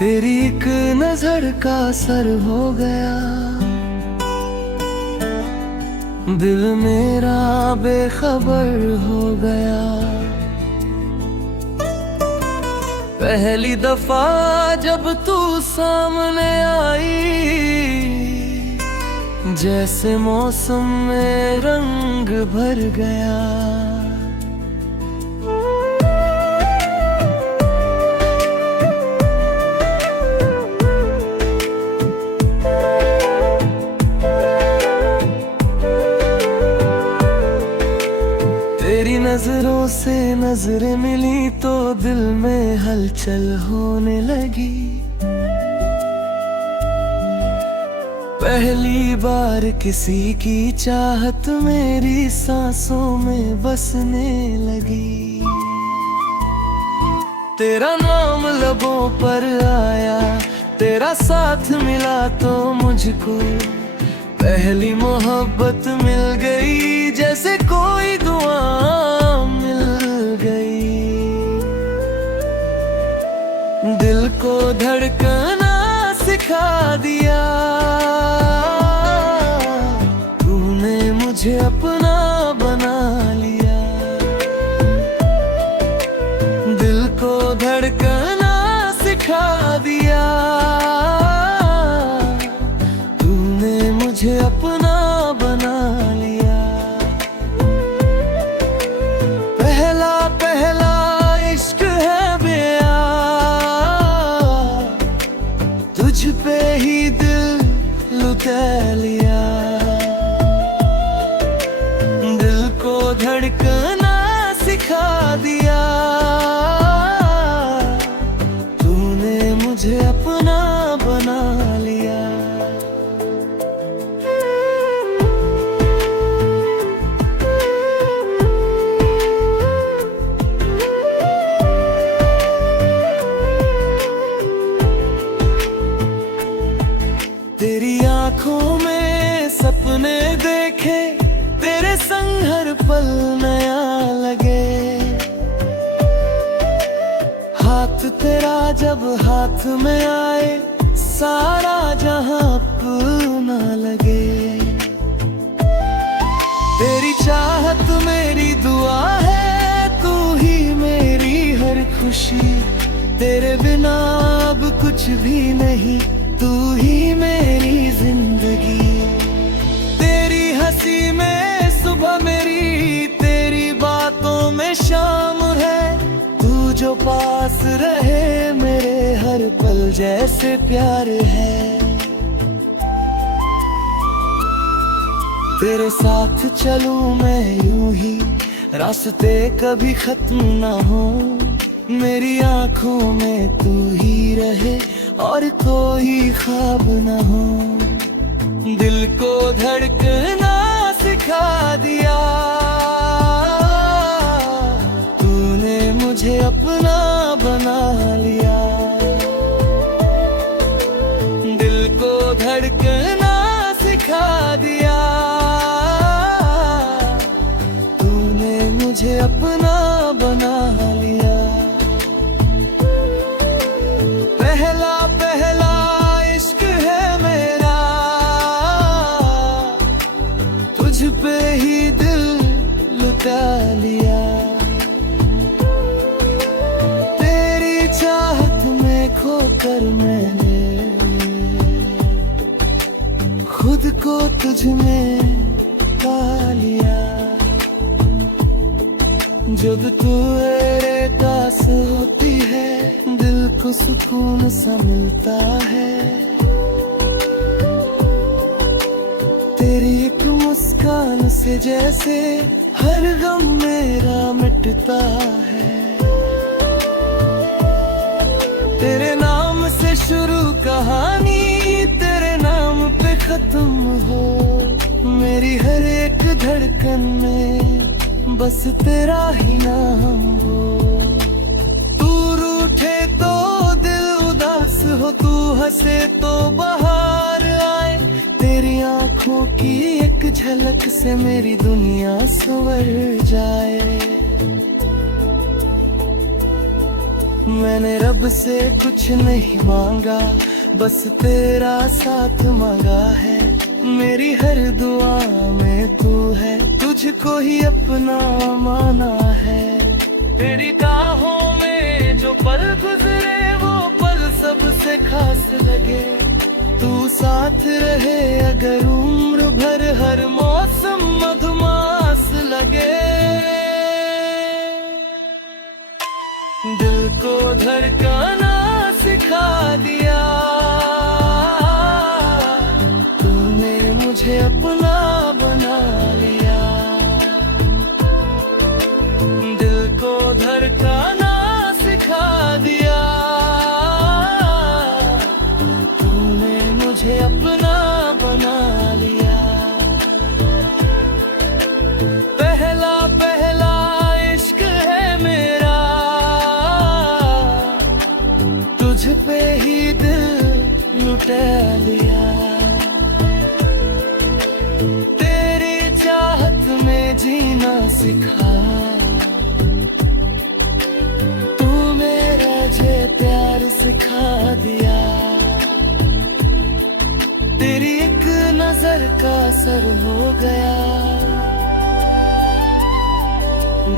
तेरी एक नजर का असर हो गया, दिल मेरा बेखबर हो गया। पहली दफा जब तू सामने आई, जैसे मौसम में रंग भर गया। तेरी नजरों से नजरें मिली तो दिल में हलचल होने लगी। पहली बार किसी की चाहत मेरी सांसों में बसने लगी। तेरा नाम लबों पर आया, तेरा साथ मिला तो मुझको पहली मोहब्बत मिल गई, जैसे कोई दुआ मिल गई। दिल को धड़कना सिखा दिया, तूने मुझे अपना बना लिया। दिल को धड़कना सिखा दिया, तूने मुझे अपना बना लिया। पहला पहला इश्क है बेया, तुझ पे ही दिल लुटा लिया। दिल को धड़कना सिखा दिया, तूने मुझे अपना बना लिया। तेरी आँखों में सपने देखे, तेरे संग हर पल नया लगे। हाथ तेरा जब हाथ में आए, सारा जहां अपना लगे। तेरी चाहत मेरी दुआ है, तू ही मेरी हर खुशी। तेरे बिना अब कुछ भी नहीं, तू ही मेरी जिंदगी। तेरी हंसी में सुबह मेरी, तेरी बातों में शाम है। तू जो पास रहे मेरे हर पल जैसे प्यार है। तेरे साथ चलूं मैं यूं ही, रास्ते कभी खत्म ना हो। मेरी आंखों में तू ही रहे और कोई ख्वाब ना हो। दिल को धड़कना सिखा दिया, तूने मुझे अपना बना लिया। दिल को धड़कना सिखा दिया, तूने मुझे अपना बना लिया। पहला पहला इश्क है मेरा, तुझ पे ही दिल लुटा लिया। तेरी चाहत में खोकर मैंने खुद को तुझ में पा लिया। जब तू मेरे पास होती है, दिल को सुकून सा मिलता है। तेरी एक मुस्कान से जैसे हर गम मेरा मिटता है। तेरे नाम से शुरू कहानी, तेरे नाम पे खत्म हो। मेरी हर एक धड़कन में बस तेरा ही नाम हो। तू रूठे तो दिल उदास हो, तू हंसे तो बहार आए। तेरी आंखों की एक झलक से मेरी दुनिया संवर जाए। मैंने रब से कुछ नहीं मांगा, बस तेरा साथ मांगा है। मेरी हर दुआ में तू है, तुझको ही अपना माना है। तेरी बाहों में जो पल गुजरे वो पल सबसे खास लगे। तू साथ रहे अगर उम्र भर, हर मौसम मधुमास लगे। दिल को धड़काना सिखा दिया, तूने मुझे अपना बना लिया। दिल को धड़काना सिखा दिया, तूने मुझे अपना बना लिया। पहला पहला इश्क है मेरा, तुझ पे ही दिल लुटा लिया। तेरी चाहत में जीना सिखा, तू मेरा जे प्यार सिखा दिया। तेरी एक नजर का असर हो गया,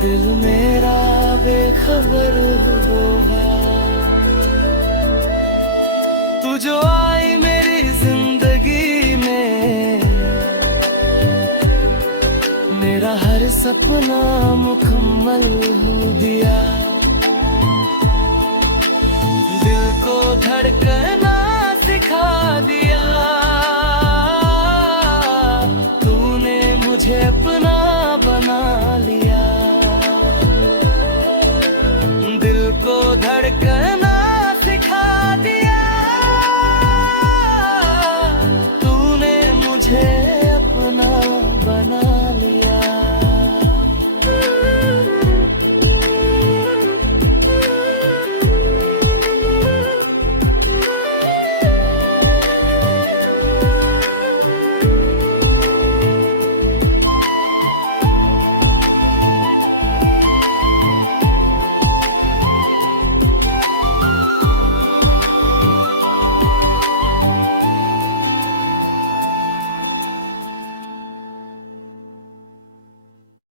दिल मेरा बेखबर हो गया। तू जो आई मेरी जिंदगी में, मेरा हर सपना मुकम्मल हो दिया। दिल को धड़कना सिखा दिया, तूने मुझे अपना बना लिया। दिल को धड़कना